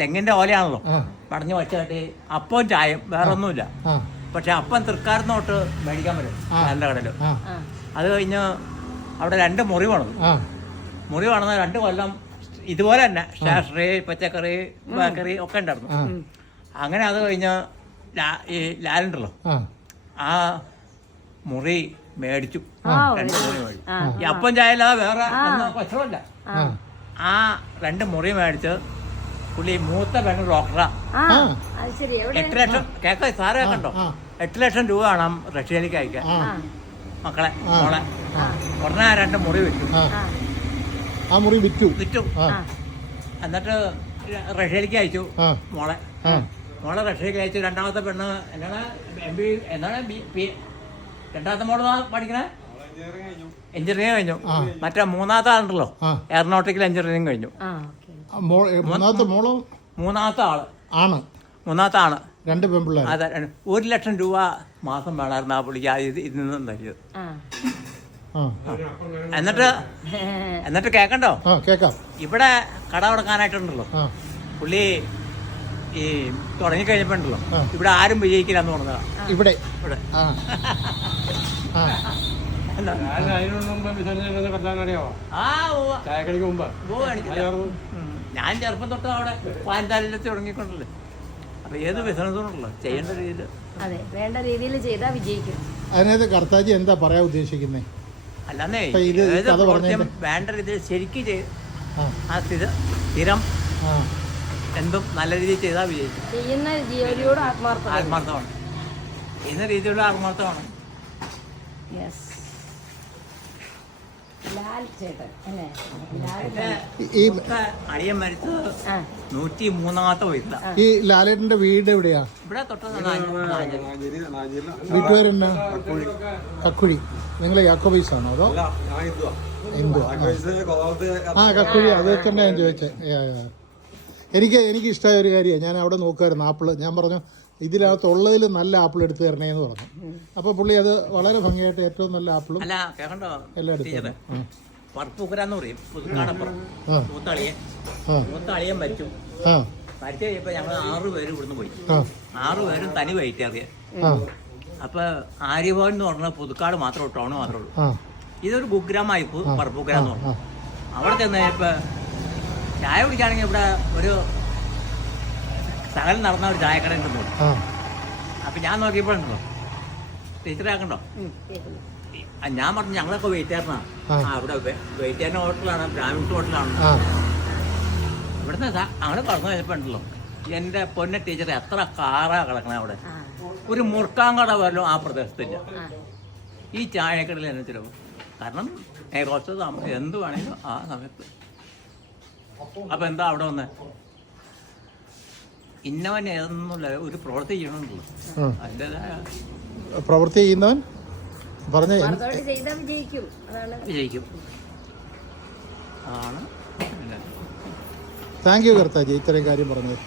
തെങ്ങിന്റെ ഓലയാണല്ലോ. പറഞ്ഞു പടഞ്ഞു വച്ചായിട്ട് അപ്പം ചായം വേറെ ഒന്നുമില്ല. പക്ഷെ അപ്പം തൃക്കാരത്തോട്ട് മേടിക്കാൻ പറ്റും. നല്ല കടൽ അത് കഴിഞ്ഞ് അവിടെ രണ്ട് മുറി വേണം. മുറി പണിത് രണ്ട് കൊല്ലം ഇതുപോലെ തന്നെ സ്റ്റേഷനറി പച്ചക്കറി ബേക്കറി ഒക്കെ ഉണ്ടായിരുന്നു. അങ്ങനെ അത് കഴിഞ്ഞ് ഈ ലാലുണ്ടല്ലോ ആ. മുറി മേടിച്ചു. രണ്ട് മുറി മേടിച്ചു. ഈ അപ്പം ചായല്ലാതെ വേറെ ആ രണ്ട് മുറി മേടിച്ച് പുള്ളി മൂത്ത പെങ്ങൾ ഡോക്ടറാണ് ആ ആ. അത് ശരി. എവിടെ? എട്ട് ലക്ഷം. കേക്ക? സാറേ കണ്ടോ. എട്ട് ലക്ഷം രൂപ വേണം റഷ്യയിലേക്ക് അയക്കാൻ. മക്കളെ മോളെ. ഉടനെ ആ രണ്ട് മുറി വിറ്റു. ആ. മുറി വിറ്റു. വിറ്റു. എന്നിട്ട് റഷ്യയിലേക്ക് അയച്ചു മോളെ. മോളെ റഷ്യയിലേക്ക് അയച്ചു. രണ്ടാമത്തെ പെണ്ണ് എന്താണ് എം ബി എന്താണ് ബി പി രണ്ടാമത്തെ മോൾ പഠിക്കണേ? എഞ്ചിനീയറിംഗ് കഴിഞ്ഞു. മറ്റേ മൂന്നാമത്തെ ആളുണ്ടല്ലോ. എയറോനോട്ടിക്കൽ എഞ്ചിനീയറിംഗ് കഴിഞ്ഞു. മൂന്നാമത്തെ മോളും? മൂന്നാമത്തെ ആൾ ആണ്. മൂന്നാമത്തെ ആണ് രണ്ട് പെൺപിള്ളേർ അതെ ഒരു ലക്ഷം രൂപ മാസം വേണമായിരുന്നു ആ പുള്ളിക്ക് ആ ഇത് ഇതിൽ നിന്നും ആ. എന്നിട്ട് എന്നിട്ട് കേക്കണ്ടോ? കേക്കാം. ഇവിടെ കട കൊടുക്കാനായിട്ടുണ്ടല്ലോ ആ. പുള്ളി ഈ തുടങ്ങിക്കഴിഞ്ഞപ്പോണ്ടല്ലോ. ഇവിടെ ആരും വിജയിക്കില്ല എന്ന് പറഞ്ഞതാ ഇവിടെ. ഇവിടെ. അതിനു മുമ്പ് ബിസിനസ് ആ ഉവ്വ. ചായക്കടിക്ക് മുമ്പ്. ഞാൻ ചെറുപ്പം തൊട്ട് അവിടെ പാൻതാലിലെത്തി തുടങ്ങിക്കൊണ്ടല്ലേ അപ്പൊ ഏത് ബിസിനസ്സുണ്ടല്ലോ ചെയ്യേണ്ട രീതിയിൽ അതെ വേണ്ട രീതിയിൽ ചെയ്താൽ വിജയിക്കും. അതിനകത്ത് കർത്താജി എന്താ പറയാൻ ഉദ്ദേശിക്കുന്നത് അല്ലാന്നേ ഇത് ഏത് കഥ പ്രവൃത്തിയും പറഞ്ഞതിന്റെ- വേണ്ട രീതിയിൽ ശരിക്കും ചെയ്ത് ആ. ആ സ്ഥിര സ്ഥിരം ആ. എന്തും നല്ല രീതിയിൽ ചെയ്താൽ വിജയിക്കും. ചെയ്യുന്ന ജോലിയോട് ആത്മാർത്ഥത. ആത്മാർത്ഥമാണ്. ചെയ്യുന്ന രീതിയിലുള്ള ആത്മാർത്ഥമാണ്. യെസ് ഈ നൂറ്റി മൂന്നാമത്തെ വയസ്സില ഈ ലാലേട്ടന്റെ വീട് എവിടെയാ? ഇവിടെ വീട്ടുകാരെന്നാ കക്കുഴി. നിങ്ങൾ യാക്കോബൈസ് ആണോ അതോ ഹിന്ദു ആ. കക്കുഴി. അത് തന്നെ ഞാൻ ചോദിച്ചത് യാ, യാ. എനിക്ക് എനിക്ക് ഇഷ്ടമായ ഒരു കാര്യമാണ്. ഞാൻ അവിടെ നോക്കുമായിരുന്നു ആപ്പിൾ. ഞാൻ പറഞ്ഞു ഇതിനകത്തുള്ളതിൽ നല്ല ആപ്പിൾ എടുത്ത് തരണേ എന്ന് പറഞ്ഞു. അപ്പോൾ പുള്ളി അത് വളരെ ഭംഗിയായിട്ട് ഏറ്റവും നല്ല ആപ്പിളും എല്ലാം എടുത്ത് ടീച്ചറെ തന്നു. പറപ്പുക്കുരാന്ന് പറയും പുതുക്കാടപ്പുറം. ആ. മൂത്തളിയൻ ആ. മൂത്തളിയൻ മരിച്ചു. ആ. മരിച്ചു കഴിഞ്ഞപ്പോ ഞങ്ങൾ ആറു പേര് ഇവിടുന്ന് പോയി. ആ. ആറു പേരും തനി വൈറ്റേറിയ. അപ്പൊ ആര്യഭവൻ എന്ന് പറഞ്ഞ പുതുക്കാട് മാത്രമേ ഉള്ളൂ ടൗണ് മാത്രമേ ഉള്ളൂ. ഇതൊരു കുഗ്രാമായി പറപ്പൂക്കര എന്ന് പറഞ്ഞു. അവിടെ ചെന്ന് ഇപ്പൊ ചായ കുടിക്കുകയാണെങ്കിൽ ഇവിടെ ഒരു സകലം നടന്ന ഒരു ചായക്കട ഉണ്ടെന്ന് ആ. അപ്പൊ ഞാൻ നോക്കിയപ്പോഴുണ്ടോ ടീച്ചറെ ആക്കണ്ടോ ഉം, കേൾക്കുന്നു. ആ, ഞാൻ പറഞ്ഞു ഞങ്ങളൊക്കെ വെയിറ്റേറിനാണ് ചെയ്യണം അവിടെ വെയിറ്റ് വെയിറ്റേറിന് ഹോട്ടലാണ് ബ്രാഹ്മിൻസ് ഹോട്ടലാണ്. ഇവിടുന്ന് അങ്ങനെ പറഞ്ഞു കഴിഞ്ഞപ്പോണ്ടല്ലോ എന്റെ പൊന്ന ടീച്ചർ എത്ര കാറാ കിടക്കണേ അവിടെ? ഒരു മുറുക്കാങ്കട വല്ലതും ആ പ്രദേശത്തില്ല. ഈ ചായക്കടയിൽ എന്നെ ചിലവ് കാരണം കുറച്ച് താമസം എന്ത് വേണമെങ്കിലും ആ സമയത്ത്. അപ്പൊ എന്താ അവിടെ വന്ന്? ഇന്നവൻ ഏതെന്നുള്ള ഒരു പ്രവൃത്തി ചെയ്യണമെന്നുള്ളു. അതിന്റെതായ പ്രവൃത്തി ചെയ്യുന്നവൻ പറഞ്ഞ വിജയിക്കും. അതാണ്. വിജയിക്കും. ആണ്. താങ്ക് യു കർത്താജി ഇത്രയും കാര്യം പറഞ്ഞത്